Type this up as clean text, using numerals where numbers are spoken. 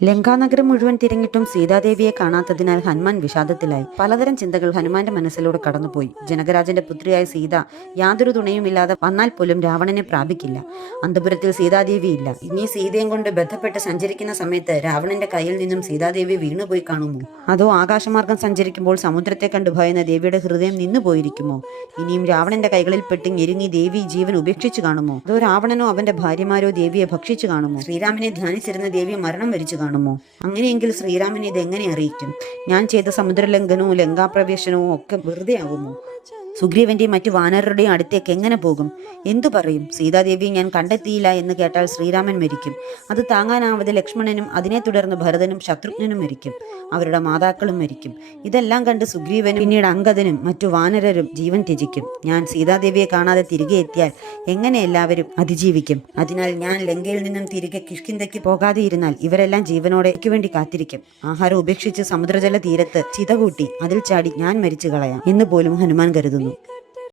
ലങ്കാനഗരം മുഴുവൻ തിരഞ്ഞിട്ടും സീതാദേവിയെ കാണാത്തതിനാൽ ഹനുമാൻ വിഷാദത്തിലായി. പലതരം ചിന്തകൾ ഹനുമാന്റെ മനസ്സിലൂടെ കടന്നുപോയി. ജനകരാജന്റെ പുത്രിയായ സീത യാതൊരു തുണയുമില്ലാതെ വന്നാൽ പോലും രാവണനെ പ്രാപിക്കില്ല. അന്തപുരത്തിൽ സീതാദേവിയില്ല. ഇനി സീതയും കൊണ്ട് ബന്ധപ്പെട്ട് സഞ്ചരിക്കുന്ന സമയത്ത് രാവണന്റെ കയ്യിൽ നിന്നും സീതാദേവി വീണുപോയി കാണുമോ? അതോ ആകാശമാർഗം സഞ്ചരിക്കുമ്പോൾ സമുദ്രത്തെ കണ്ടു ഭയന്ന ദേവിയുടെ ഹൃദയം നിന്നുപോയിരിക്കുമോ? ഇനിയും രാവണന്റെ കൈകളിൽ പെട്ട് ഞെരുങ്ങി ദേവി ജീവൻ ഉപേക്ഷിച്ചു കാണുമോ? അതോ രാവണനോ അവന്റെ ഭാര്യമാരോ ദേവിയെ ഭക്ഷിച്ചു കാണുമോ? ശ്രീരാമനെ ധ്യാനിച്ചിരുന്ന ദേവി മരണം വരിച്ചു കാണുമോ? അങ്ങനെയെങ്കിൽ ശ്രീരാമനെ ഇത് എങ്ങനെ അറിയിക്കും? ഞാൻ ചെയ്ത സമുദ്രലംഘനവും ലങ്കാപ്രവേശനവും ഒക്കെ വെറുതെ ആകുമോ? സുഗ്രീവന്റെയും മറ്റു വാനരരുടെയും അടുത്തേക്ക് എങ്ങനെ പോകും? എന്തു പറയും? സീതാദേവിയെ ഞാൻ കണ്ടെത്തിയില്ല എന്ന് കേട്ടാൽ ശ്രീരാമൻ മരിക്കും. അത് താങ്ങാനാവാതെ ലക്ഷ്മണനും അതിനെ തുടർന്ന് ഭരതനും ശത്രുഘ്നനും മരിക്കും. അവരുടെ മാതാക്കളും മരിക്കും. ഇതെല്ലാം കണ്ട് സുഗ്രീവനും പിന്നീട് അംഗദനും മറ്റു വാനരരും ജീവൻ ത്യജിക്കും. ഞാൻ സീതാദേവിയെ കാണാതെ തിരികെ എത്തിയാൽ എങ്ങനെ എല്ലാവരും അതിജീവിക്കും? അതിനാൽ ഞാൻ ലങ്കയിൽ നിന്നും തിരികെ കിഷ്കിന്ധയ്ക്ക് പോകാതെ ഇരുന്നാൽ ഇവരെല്ലാം ജീവനോടെ എനിക്ക് വേണ്ടി കാത്തിരിക്കും. ആഹാരം ഉപേക്ഷിച്ച് സമുദ്രജല തീരത്ത് ചിത കൂട്ടി അതിൽ ചാടി ഞാൻ മരിച്ചു കളയാം എന്ന് പോലും ഹനുമാൻ കരുതുന്നു.